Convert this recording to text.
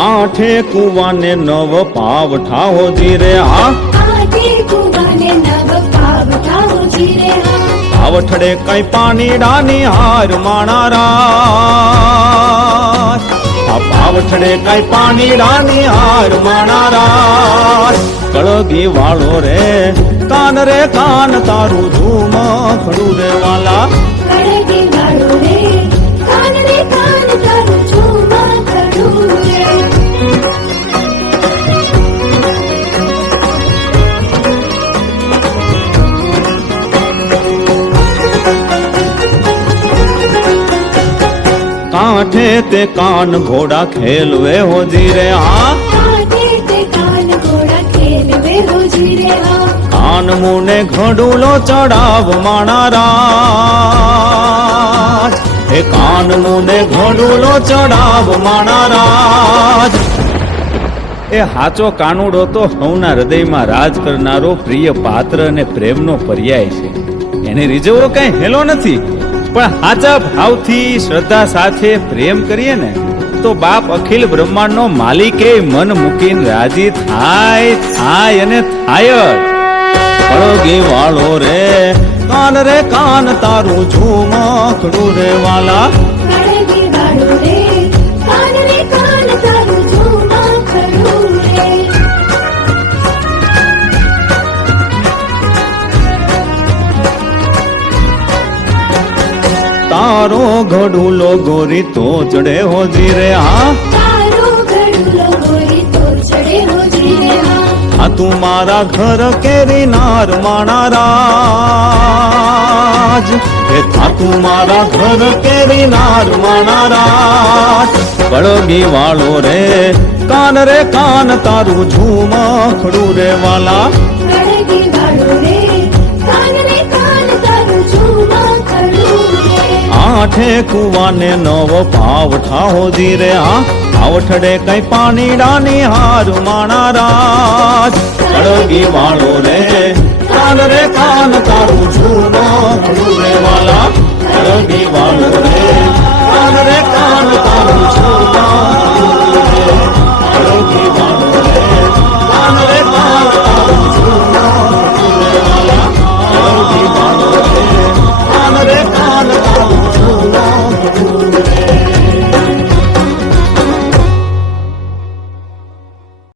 આઠે કુવાને નવ પાવ ઠાવો જી રે આ આઠે કુવાને નવ પાવ ઠાવો જી રે આ પાવઠડે કઈ પાણીડાની હાર માણા રાત આ પાવઠડે કઈ પાણીડાની હાર માણા રાત કળગી વાળો રે કાન તારું ધૂમ ખડું રે વાલા કળગી વાળો રે કાન તારું ઝૂમા ખડું રે કાંઠે તે કાન ઘોડા ખેલવે હોજી રે આ કાંઠે તે કાન ઘોડા ખેલવે હોજી રે આ કાન મુને ઘડુલો ચડાવ માણા રાજ હે કાન મુને ઘડુલો ચડાવ માણા રાજ એ હાચો કાનુડો તો સૌના હૃદયમાં રાજ કરનારો પ્રિય પાત્ર અને પ્રેમનો પર્યાય છે. એને રીઝવરો કઈ હેલો નથી, પણ હાચા ભાવથી શ્રદ્ધા સાથે પ્રેમ કરીએ ને તો બાપ અખિલ બ્રહ્માંડનો માલિકે મન મૂકીને રાજી થાય અને થાય જ. કળગી વાળો રે કાન તારું ઝૂમખડું રે વાલા કળગી વાળો રે કાન તારું ઝૂમા ખડું રે તારો ઘડુલો ગોરી તો ચડે હોજી રે આ તારો ઘડુલો ગોરી તો ચડે હોજી રે આ તું મારા ઘર કેરી નાર માણા રાજ હે તું મારા ઘર કેરી નાર માણા રાજ કળગી વાળો રે કાન તારું ઝૂમખડું રે વાલા કળગી વાળો રે કાન તારું ઝૂમા ખડું રે આઠે કુવાને નવ પાવ ઠાવો જી રે આ પાવઠડે કઈ પાણીડાની હાર માણા રાજ કળગી વાળો રે કાન તારું ઝૂમો